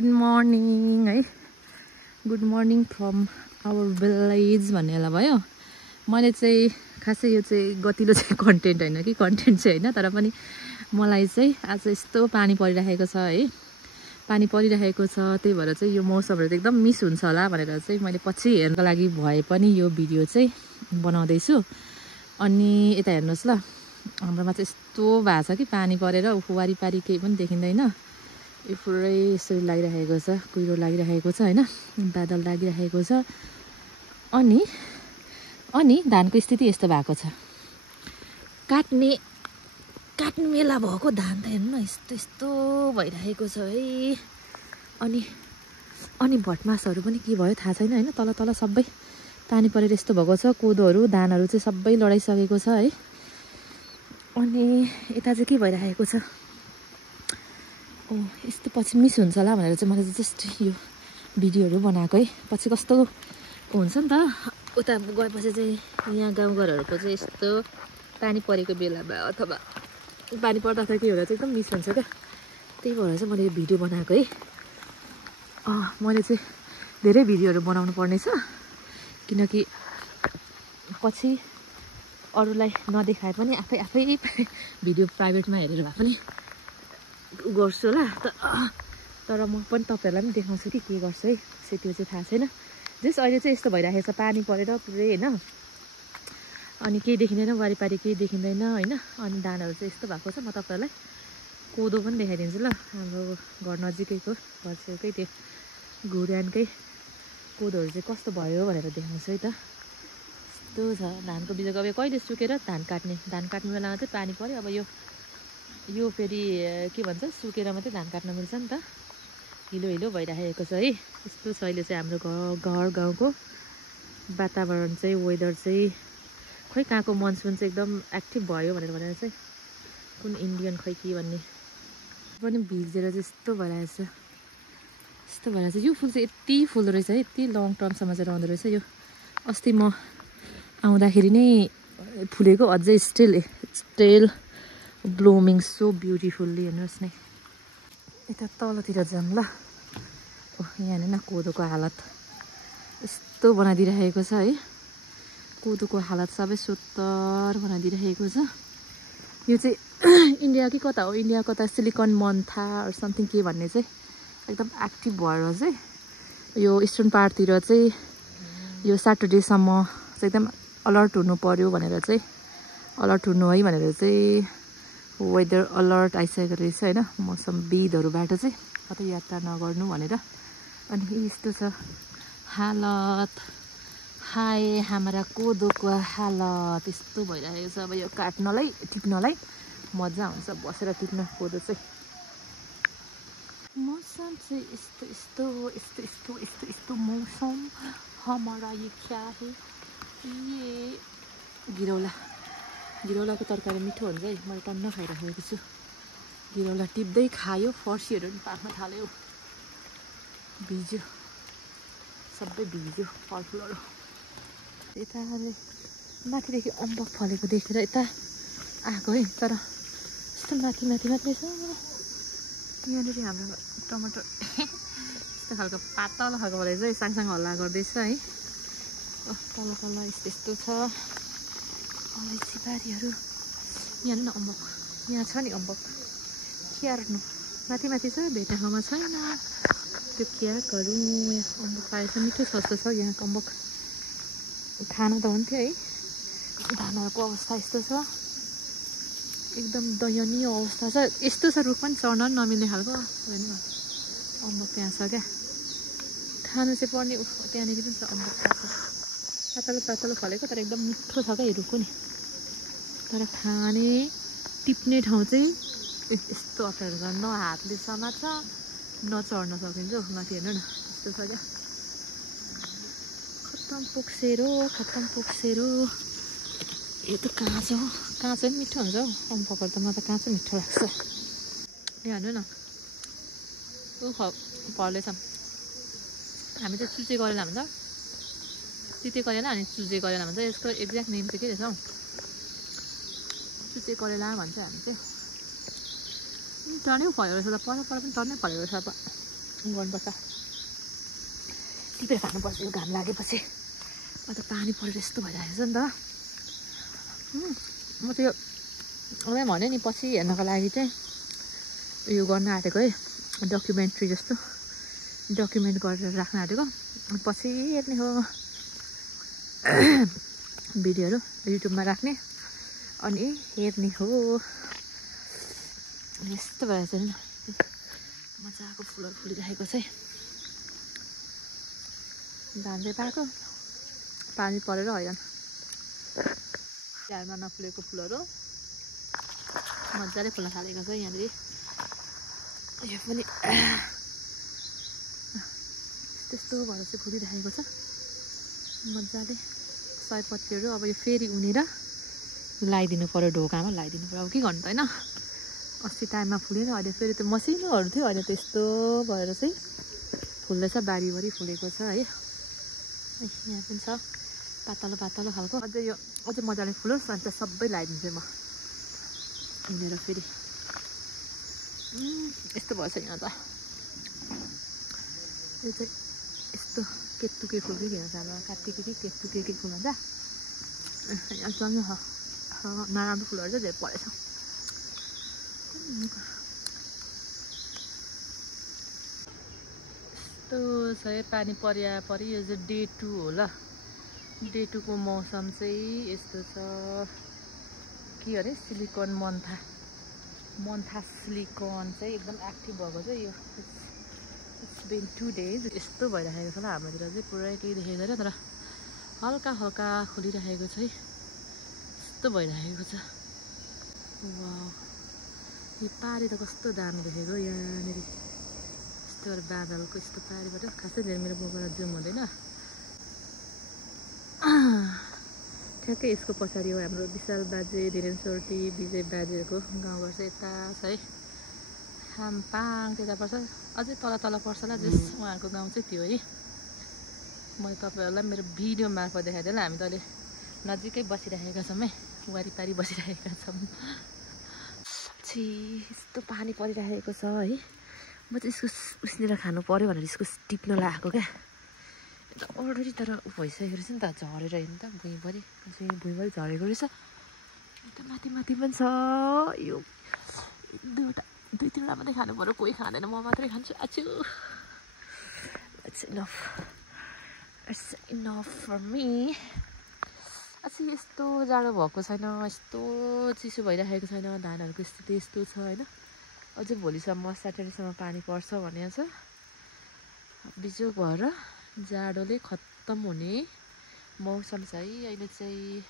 Good morning है good morning from our village भन्नेला भयो मैले चाहिँ खासै यो चाहिँ गतिलो चाहिँ कन्टेन्ट हैन कि कन्टेन्ट चाहिँ हैन तर पनि मलाई चाहिँ आज यस्तो पानी परिरहेको छ है पानी परिरहेको छ त्यही भएर चाहिँ यो मौसमहरु त एकदम मिस हुन्छ होला भनेर चाहिँ मैले पछि हेर्नको लागि भए पनि यो भिडियो चाहिँ बनाउँदै छु अनि यता हेर्नुस् ल हाम्रोमा चाहिँ यस्तो भएको छ कि पानी परेर उफु वारीपारी केही पनि देखिँदैन यो पुरै यसरी लागिरहेको छ कुहिरो लागिरहेको छ हैन बादल लागिरहेको छ अनि धानको स्थिति यस्तो भएको छ काट्ने बेला भएको धान त हेर्नु न यस्तो भइरहेको छ है अनि भटमासहरु पनि के भयो थाहा छैन हैन तल सबै पानी परेर यस्तो भएको छ कोदोहरु धानहरु चाहिँ सबै लडाइसकेको छ है अनि यता चाहिँ के भइरहेको छ ओ यस्तो पछि मिस हुन्छ होला भनेर चाहिँ मैले जस्ट यो भिडियोहरु बनाएको है पछि कस्तो हुन्छ नि त उता गएपछि चाहिँ यहाँ गाउँघरहरुको चाहिँ यस्तो पानी परेको बेलामा अथवा पानी पर्दाखेरि के होला चाहिँ एकदम मिस हुन्छ क्या त्यही भएर चाहिँ मैले यो भिडियो बनाएको है मैले चाहिँ धेरै भिडियोहरु बनाउनु पर्ने छ किनकि पछि अरूलाई नदेखाए पनि आफै भिडियो प्राइभेटमा हेरेर भए पनि गर्छु होला तर म पनि तपाईहरुलाई पनि देखाउँछु कि के गर्छु है त्यो चाहिँ थाहा छैन जस अहिले चाहिँ यस्तो भइरहेको छ पानी परेर पुरै हैन अनि केही देखिँदैन वारीपारी केही देखिँदैन हैन अनि धानहरु चाहिँ यस्तो भएको छ म तपाईहरुलाई कोदो पनि देखाइदिन्छु ल हाम्रो घर नजिकैको घर छेउकै त्यो घुर्यानकै कोदोहरु चाहिँ कस्तो भयो भनेर देखाउँछु है त यस्तो छ धानको बिजको अब कहिले सुकेर धान काट्ने बेलामा चाहिँ पानी पर्यो अब यो फेरि के भन्छ सुकेर मात्रै धान काट्न मिल्छ नि त हिलो भइरहेको छ है यस्तो छ अहिले चाहिँ हाम्रो गाउँको वातावरण चाहिँ वेदर चाहिँ खै कहाँको मनसुन चाहिँ एकदम एक्टिभ भयो भनेर चाहिँ कुन इन्डियन खै के भन्ने पनि भिजेर चाहिँ यस्तो भइरहेछ यो फुल चाहिँ यति फुल्दो रहेछ है यति लङ टर्मसम्म चाहिँ रहँदो रहेछ यो अस्ति म आउँदाखेरि नै फुलेको अझै स्टिल ब्लुमिङ सो ब्युटिफुल्ली हेर्नुहोस् नै यता तलतिर जाऊँ ल यहाँ हेर्नु न कोदोको हालत यस्तो बनाइदिरहेको छ है कोदोको हालत सबै सोत्तर बनाइदिरहेको छ यो चाहिँ इन्डिया कि कता हो इन्डिया कता सिलिकन मन्था अर समथिङ के भन्ने चाहिँ एकदम एक्टिभ भएर चाहिँ यो इस्टर्न पार्टतिर चाहिँ यो स्याटरडेसम्म चाहिँ एकदम अलर्ट हुनु पर्यो भनेर चाहिँ अलर्ट हुनु है भनेर चाहिँ वेदर अलर्ट आइसकेको रहेछ हैन मौसमविदहरुबाट चाहिँ कतै यात्रा नगर्नु भनेर अनि यस्तो छ हालत हाय हाम्रा कोदोको हालत यस्तो भइरहेको छ अब यो काट्नलाई टिप्नलाई मजा आउँछ बसेर टिप्न कोदो चाहिँ मौसम चाहिँ यस्तो मौसम हमारा ये क्या है ये गिरौलाको तरकारी मिठो हुन्छ है मैले टन्न खाइराखेको छु गिरौला टिप्दै खायो फर्सीहरु पनि पाक्न थाल्यो भिज्यो सबै भिज्यो फलफुलहरु यता माथिदेखि अम्बक फलेको देखेर यता आएको है तर यस्तो माथि मात्रै छ यहाँनिर हाम्रो टमाटर यस्तो खालको पातलो खालको भएर चाहिँ सँगसँग हल्ला गर्दैछ है तल यस्तो छ अलैँची बारीहरु यहाँ न अम्बक यहाँ छ नि अम्बक क्यार्नु माथि छ भेट्ने ठाउँमा छैन त्यो क्याकहरु यहाँ अम्बक पाएछ मिठो सस्तो छ यहाँ अम्बक खाना त हुन्थ्यो है धानहरुको अवस्था यस्तो छ एकदम दयनीय अवस्था छ यस्तो छ रुख पनि चढ्न नमिल्ने खालको हैन अम्बक त्यहाँ छ क्या खानु चाहिँ पर्ने त्यहाँनिर पनि छ अम्बक पातलो फलेको तर एकदम मिठो छ क्या यो रुखको नि तर खाने टिप्ने ठाउँ चाहिँ यस्तो अप्ठ्यारो छ न हातले समात्छ न चढ्न सकिन्छ माथि हेर्नु न यस्तो छ क्या खत्तम पुक्सेरो यो त काँचो पनि मिठो हुन्छ हौ अम्बकहरु त मलाई त काँचो मिठो लाग्छ यहाँ हेर्नु न फल्दैछ हामी चाहिँ चुचे करेला भन्छ तिते करेला अनि चुचे करेला भन्छ यसको एक्ज्याक्ट नेम चाहिँ के रहेछ हौ चुचे करेला भन्छ हामी चाहिँ टर्नै फल्यो रहेछ त पर पनि टर्नै फल्यो रहेछ त गर्नुपर्छ टिपेर खानुपर्छ यो घाम लागेपछि म त पानी परेर यस्तो भइरहेको छ नि त म त यो अबै भने नि पछि हेर्नको लागि चाहिँ यो गर्न आँटेको है डकुमेन्ट्री जस्तो डकुमेन्ट गरेर राख्न आँटेको पछि हेर्ने हो भिडियोहरू युट्युबमा राख्ने अनि हेर्ने हो यस्तो भएर चाहिँ मजाको फुलहरू फुलिरहेको छ धान चाहिँ पाएको पानी परेर हैरान झारमा नफुलेको फुलहरू मजाले फुल्न थालेको छ यहाँनिर यो पनि त्यस्तो भएर चाहिँ फुलिरहेको छ मजाले सयपत्रीहरू अब यो फेरि उनेर लगाइदिनु पर्यो ढोकामा लगाइदिनु पर्यो अब के गर्नु त होइन अस्ति टाइममा फुलेन अहिले फेरि त्यो मसिनोहरू थियो अहिले त्यस्तो भएर चाहिँ फुल्दैछ बारीभरि फुलेको छ है यहाँ पनि छ पातलो पातलो खालको अझै यो अझै मजाले फुलोस् अन्त सबै लगाइदिन्छु म उनेर फेरि यस्तो भएछ यहाँ त यो चाहिँ यस्तो केतुके फुल कि भन्छ हाम्रो कात्तिके कि केतुके के फुल भन्छ यहाँ चाहिँ नराम्रो फुलहरू चाहिँ धेरै परेछ यस्तो छ पानी परि यो चाहिँ डे 2 हो ल डे 2 को मौसम चाहिँ यस्तो छ के अरे सिलिकन मन्था सिलिकन चाहिँ एकदम एक्टिभ भएको छ यो इट्स बिन 2 डेज यस्तो भइरहेको छ ल हाम्रोतिर चाहिँ पुरै केही देखेको छैन तर हल्का हल्का खोलिरहेको छ है यस्तो भइरहेको छ वाउ यो पारी त कस्तो दामी देखेको यहाँनिर यस्तो गरेर बादलको यस्तो पारीबाट खासै धेरै मेरो मोबाइलमा जुम हुँदैन ठ्याक्कै यसको पछाडि हो हाम्रो विशाल बाजे धीरेन सोर्टी विजय बाजेहरूको गाउँघर चाहिँ यता छ है हामपाङ त्यता पर्छ अझै तल पर्छ होला जस उहाँहरूको गाउँ चाहिँ त्यो है मैले तपाईँहरूलाई मेरो भिडियो मार्फत देखाइदिएँ हामी त अहिले नजिकै बसिरहेका छौँ है वारिपारी बसिरहेका छौँ यस्तो पानी परिरहेको छ है म चाहिँ यसको उसिनेर खानु पर्यो भनेर यसको टिप्न लगाएको क्या अलरेडी तर भइसकेको रहेछ नि त झरेर हेर्नु त भुइँभरि भुइँभरि झरेको रहेछ अन्त माथि पनि छ यो 2-3वटा मात्रै खानु पर्यो कोही खाँदैन म मात्रै खान्छु आछु It's enough for me अझै यस्तो जाडो भएको छैन यस्तो चिसो भइरहेको छैन धानहरूको स्थिति यस्तो छ होइन अझै भोलिसम्म स्याटरडेसम्म पानी पर्छ भनेको छ बिजोग भएर जाडोले खत्तम हुने मौसम छ है अहिले चाहिँ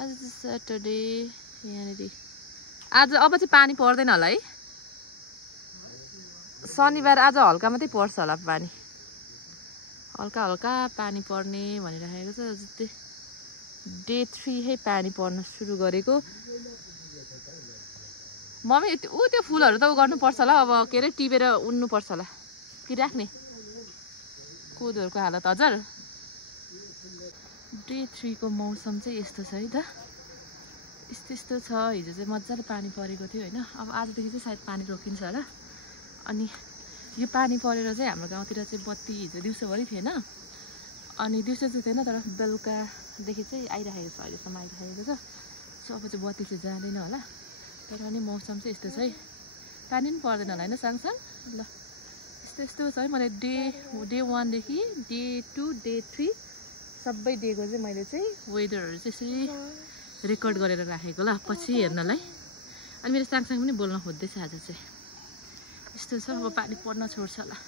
आज स्याटरडे यहाँनिर आज अब चाहिँ पानी पर्दैन होला है शनिबार आज हल्का मात्रै पर्छ होला पानी हल्का हल्का पानी पर्ने भनिरहेको छ जस्तै डे 3 है पानी पर्न सुरु गरेको मम्मी त्यो फुलहरू त गर्नुपर्छ होला अब के अरे टिपेर उन्नुपर्छ होला कि राख्ने कोदोहरूको हालत हजुर डे 3 को मौसम चाहिँ यस्तो छ है त यस्तो छ हिजो चाहिँ मजाले पानी परेको थियो होइन अब आजदेखि चाहिँ सायद पानी रोकिन्छ होला अनि यो पानी परेर चाहिँ हाम्रो गाउँतिर चाहिँ बत्ती हिजो दिउँसोभरि थिएन अनि दिउँसो चाहिँ थिएन तर बेलुकादेखि चाहिँ आइरहेको छ अहिलेसम्म आइरहेको छ सो अब चाहिँ बत्ती चाहिँ जाँदैन होला तर पनि मौसम चाहिँ यस्तो छ है पानी पनि पर्दैन होला होइन सँगसँग ल यस्तो छ है मैले डे 1 देखि डे 2 डे 3 सबै डेको चाहिँ मैले चाहिँ वेदरहरू चाहिँ यसरी रेकर्ड गरेर राखेको ल पछि हेर्नलाई अनि मेरो सँगसँग पनि बोल्न खोज्दैछ आज चाहिँ यस्तो छ अब पानी पर्न छोड्छ होला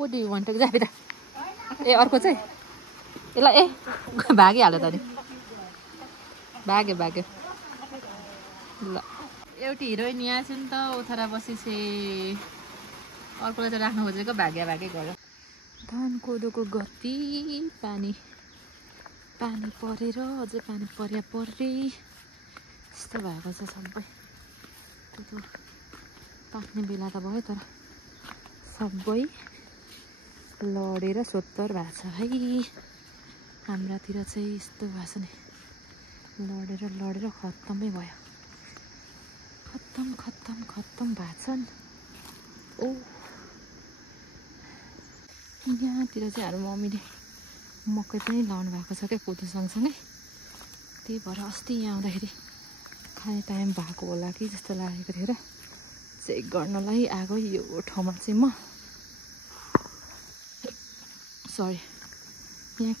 What do you want to जाबे त ए अर्को चाहिँ यसलाई ए भागिहाल्यो त नि भाग्यो ल एउटी हिरोइन यहाँ छ नि त उथरा बसिछे अर्कोलाई चाहिँ राख्नु खोजेको भाग्या गयो धान कोदोको गति पानी परेर अझै पानी पर्या यस्तो भएको छ सबै। त्यो पाक्ने बेला त भयो तर सबै लडेर सोत्तर भएको छ है। हाम्रातिर चाहिँ यस्तो भएको छ नि, लडेर खत्तमै भयो। खत्तम भएको छन्। ओ यहाँतिर चाहिँ हाम्रो मम्मीले मकै पनि लाउनु भएको छ क्या कोदो सँगसँगै। त्यही भएर अस्ति यहाँ आउँदाखेरि खाने टाइम भएको होला कि जस्तो लागेको थियो र चेक गर्नलाई आएको यो ठाउँमा चाहिँ म। सरी, यहाँ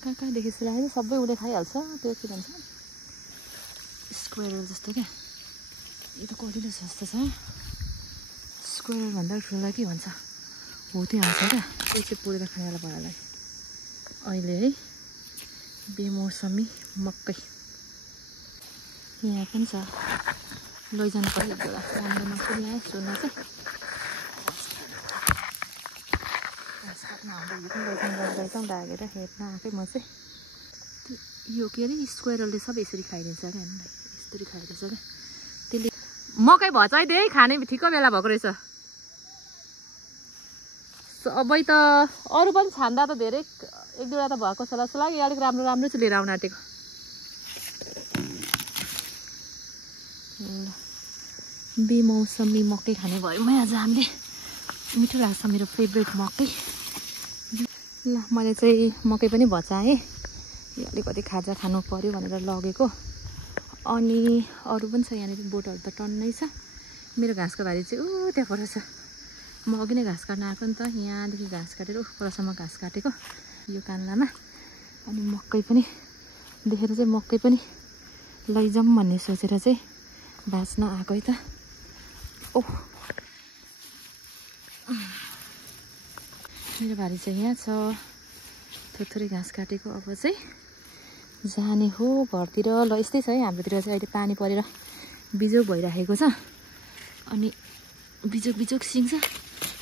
कहाँदेखि जस्तो लाग्यो सबै उसले खाइहाल्छ। त्यो के भन्छ स्क्वायर जस्तो क्या। यो त कतिले सस्तो छ, स्क्वायर भन्दा ठुलो के भन्छ हो त्यो आउँछ क्या। त्यो चाहिँ पोलेर खानेवाला भएलाई अहिले है बेमौसमी मकै यहाँ पनि छ। लैजानु पर्यो एक बेला राम्रो मकै ल्याएँ सुन्न चाहिँ लैजाउँ लागेर हेर्न आएकै म चाहिँ। यो के अरे स्क्वायरले सबै यसरी खाइदिन्छ क्या, यसरी खाइदिन्छ क्या। त्यसले मकै भचाइदे है, खाने ठिक्क बेला भएको रहेछ सबै। त अरू पनि छान्दा त धेरै एक दुईवटा त भएको छ जस्तो लाग्यो। अलिक राम्रो चाहिँ लिएर आउन आँटेको। बेमौसमी मकै खाने भयो आज हामीले। मिठो लाग्छ मेरो फेभरेट मकै। ल मैले चाहिँ मकै पनि भचाएँ। यो अलिकति खाजा खानु पर्यो भनेर लगेको। अनि अरू पनि छ यहाँनिर, बोटहरू त टन्नै छ। मेरो घाँसको बारी चाहिँ ऊ त्यहाँ पर छ। म अघि नै घाँस काट्न आएको नि त, यहाँदेखि घाँस काटेर परसम्म घाँस काटेको यो कान्लामा। अनि मकै पनि देखेर चाहिँ मकै पनि लैजाउँ भन्ने सोचेर चाहिँ बाँच्न आएको है त। ओह मेरो बारी चाहिँ यहाँ छ, थोरै घाँस काटेको। अब चाहिँ जाने हो घरतिर। ल यस्तै छ है हाम्रोतिर चाहिँ अहिले पानी परेर बिजोग भइराखेको छ। अनि बिजोग सिङ्छ।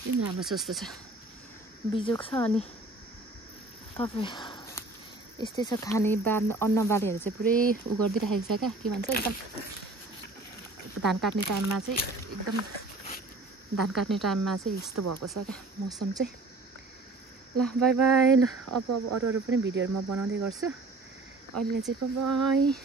यो पनि राम्रो सस्तो छ, बिजोग छ। अनि तपाईँ यस्तै छ खाने अन्न बालीहरू चाहिँ पुरै उ गरिदिइराखेको छ क्या। के भन्छ एकदम धान काट्ने टाइममा चाहिँ यस्तो भएको छ क्या मौसम चाहिँ। ल बाई बाई। ल अब अरू पनि भिडियोहरू म बनाउँदै गर्छु। अहिले चाहिँ बाई।